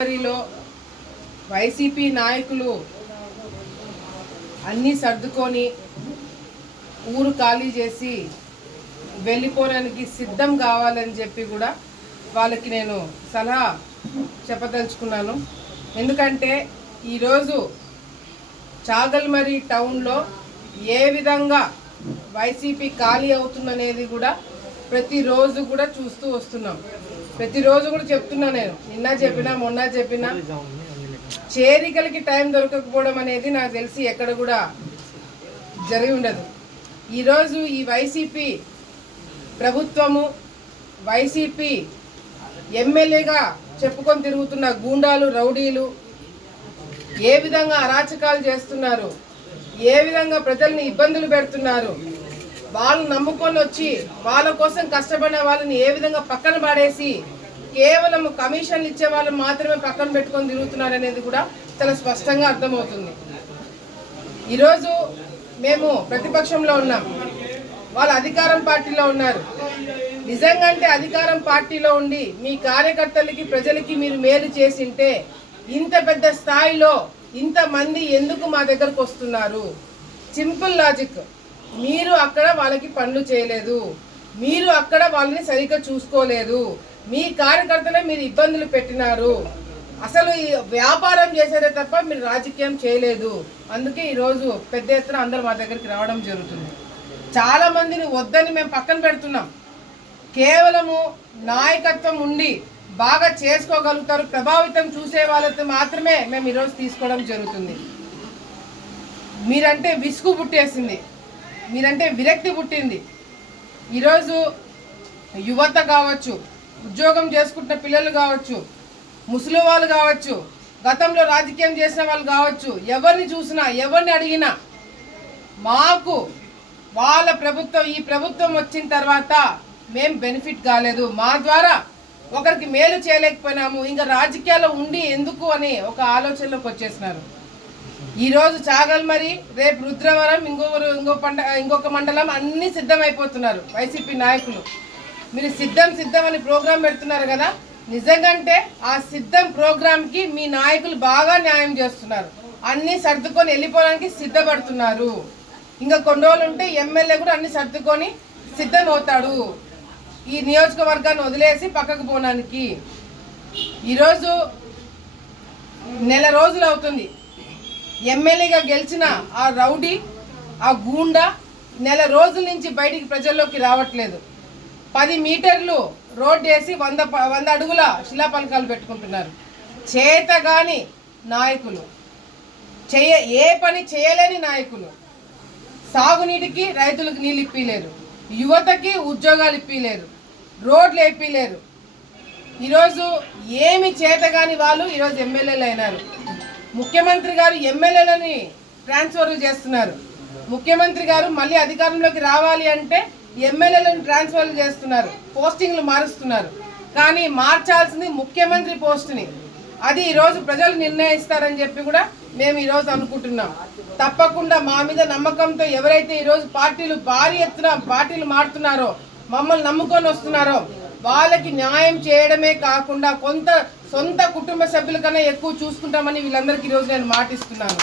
లో వైసీపీ నాయకులు అన్నీ సర్దుకొని ఊరు ఖాళీ చేసి వెళ్ళిపోవడానికి సిద్ధం కావాలని చెప్పి కూడా వాళ్ళకి నేను సలహా చెప్పదలుచుకున్నాను. ఎందుకంటే ఈరోజు చాగల్మరి టౌన్లో ఏ విధంగా వైసీపీ ఖాళీ అవుతుందనేది కూడా ప్రతిరోజు కూడా చూస్తూ వస్తున్నాం. ప్రతిరోజు కూడా చెప్తున్నా, నేను నిన్న చెప్పినా మొన్న చెప్పినా, చేరికలకి టైం దొరకకపోవడం అనేది నాకు తెలిసి ఎక్కడ కూడా జరిగి ఉండదు. ఈరోజు ఈ వైసీపీ ప్రభుత్వము, వైసీపీ ఎమ్మెల్యేగా చెప్పుకొని తిరుగుతున్న గూండాలు, రౌడీలు ఏ విధంగా అరాచకాలు చేస్తున్నారు, ఏ విధంగా ప్రజల్ని ఇబ్బందులు పెడుతున్నారు, వాళ్ళు నమ్ముకొని వచ్చి వాళ్ళ కోసం కష్టపడిన వాళ్ళని ఏ విధంగా పక్కన పడేసి కేవలం కమిషన్లు ఇచ్చే వాళ్ళు మాత్రమే పక్కన పెట్టుకొని తిరుగుతున్నారు అనేది కూడా చాలా స్పష్టంగా అర్థమవుతుంది. ఈరోజు మేము ప్రతిపక్షంలో ఉన్నాం, వాళ్ళు అధికారం పార్టీలో ఉన్నారు. నిజంగా అంటే అధికారం పార్టీలో ఉండి మీ కార్యకర్తలకి, ప్రజలకి మీరు మేలు చేసింటే ఇంత పెద్ద స్థాయిలో ఇంతమంది ఎందుకు మా దగ్గరకు వస్తున్నారు? Simple logic. మీరు అక్కడ వాళ్ళకి పనులు చేయలేదు, మీరు అక్కడ వాళ్ళని సరిగ్గా చూసుకోలేదు, మీ కార్యకర్తలే మీరు ఇబ్బందులు పెట్టినారు, అసలు ఈ వ్యాపారం చేసేదే తప్ప మీరు రాజకీయం చేయలేదు. అందుకే ఈరోజు పెద్ద ఎత్తున అందరూ మా దగ్గరికి రావడం జరుగుతుంది. చాలా మందిని వద్దని మేము పక్కన పెడుతున్నాం. కేవలము నాయకత్వం ఉండి బాగా చేసుకోగలుగుతారు, ప్రభావితం చూసే వాళ్ళతో మాత్రమే మేము ఈరోజు తీసుకోవడం జరుగుతుంది. మీరంటే విసుగు పుట్టేసింది, మీరంటే విరక్తి పుట్టింది. ఈరోజు యువత కావచ్చు, ఉద్యోగం చేసుకుంటున్న పిల్లలు కావచ్చు, ముసలి వాళ్ళు కావచ్చు, గతంలో రాజకీయం చేసిన వాళ్ళు కావచ్చు, ఎవరిని చూసినా ఎవరిని అడిగినా మాకు వాళ్ళ ప్రభుత్వం, ఈ ప్రభుత్వం వచ్చిన తర్వాత మేము బెనిఫిట్ కాలేదు, మా ద్వారా ఒకరికి మేలు చేయలేకపోయినాము, ఇంకా రాజకీయాల్లో ఉండి ఎందుకు అని ఒక ఆలోచనలోకి వచ్చేసినారు. ఈరోజు చాగల్మరి, రేపు రుద్రవరం, ఇంకొక మండలం అన్నీ సిద్ధమైపోతున్నారు వైసీపీ నాయకులు. మీరు సిద్ధం అని ప్రోగ్రాం పెడుతున్నారు కదా, నిజంగాంటే ఆ సిద్ధం ప్రోగ్రాంకి మీ నాయకులు బాగా న్యాయం చేస్తున్నారు. అన్నీ సర్దుకొని వెళ్ళిపోవడానికి సిద్ధపడుతున్నారు. ఇంకా కొన్ని రోజులు ఉంటే ఎమ్మెల్యే కూడా అన్ని సర్దుకొని సిద్ధమవుతాడు ఈ నియోజకవర్గాన్ని వదిలేసి పక్కకు పోవడానికి. ఈరోజు నెల రోజులు అవుతుంది ఎమ్మెల్యేగా గెలిచిన ఆ రౌడీ, ఆ గూండా నెల రోజుల నుంచి బయటికి ప్రజల్లోకి రావట్లేదు. 10 మీటర్లు రోడ్డు వేసి 100 అడుగుల శిలాపలకాలు పెట్టుకుంటున్నారు. చేతగాని నాయకులు, ఏ పని చేయలేని నాయకులు. సాగునీటికి రైతులకు నీళ్ళు ఇప్పిలేరు, యువతకి ఉద్యోగాలు ఇప్పిలేరు, రోడ్లు వేపిలేరు. ఈరోజు ఏమి చేతగాని వాళ్ళు ఈరోజు ఎమ్మెల్యేలు అయినారు. ముఖ్యమంత్రి గారు ఎమ్మెల్యేలని ట్రాన్స్ఫర్ చేస్తున్నారు. ముఖ్యమంత్రి గారు మళ్ళీ అధికారంలోకి రావాలి అంటే ఎమ్మెల్యేలను ట్రాన్స్ఫర్ చేస్తున్నారు, పోస్టింగ్లు మారుస్తున్నారు. కానీ మార్చాల్సింది ముఖ్యమంత్రి పోస్టుని. అది ఈరోజు ప్రజలు నిర్ణయిస్తారని చెప్పి కూడా మేము ఈరోజు అనుకుంటున్నాం. తప్పకుండా మా మీద నమ్మకంతో ఎవరైతే ఈరోజు భారీ ఎత్తున పార్టీలు మారుతున్నారో, మమ్మల్ని నమ్ముకొని వస్తున్నారో వాళ్ళకి న్యాయం చేయడమే కాకుండా కొంత సొంత కుటుంబ సభ్యుల కన్నా ఎక్కువ చూసుకుంటామని వీళ్ళందరికీ ఈరోజు నేను మాటిస్తున్నాను.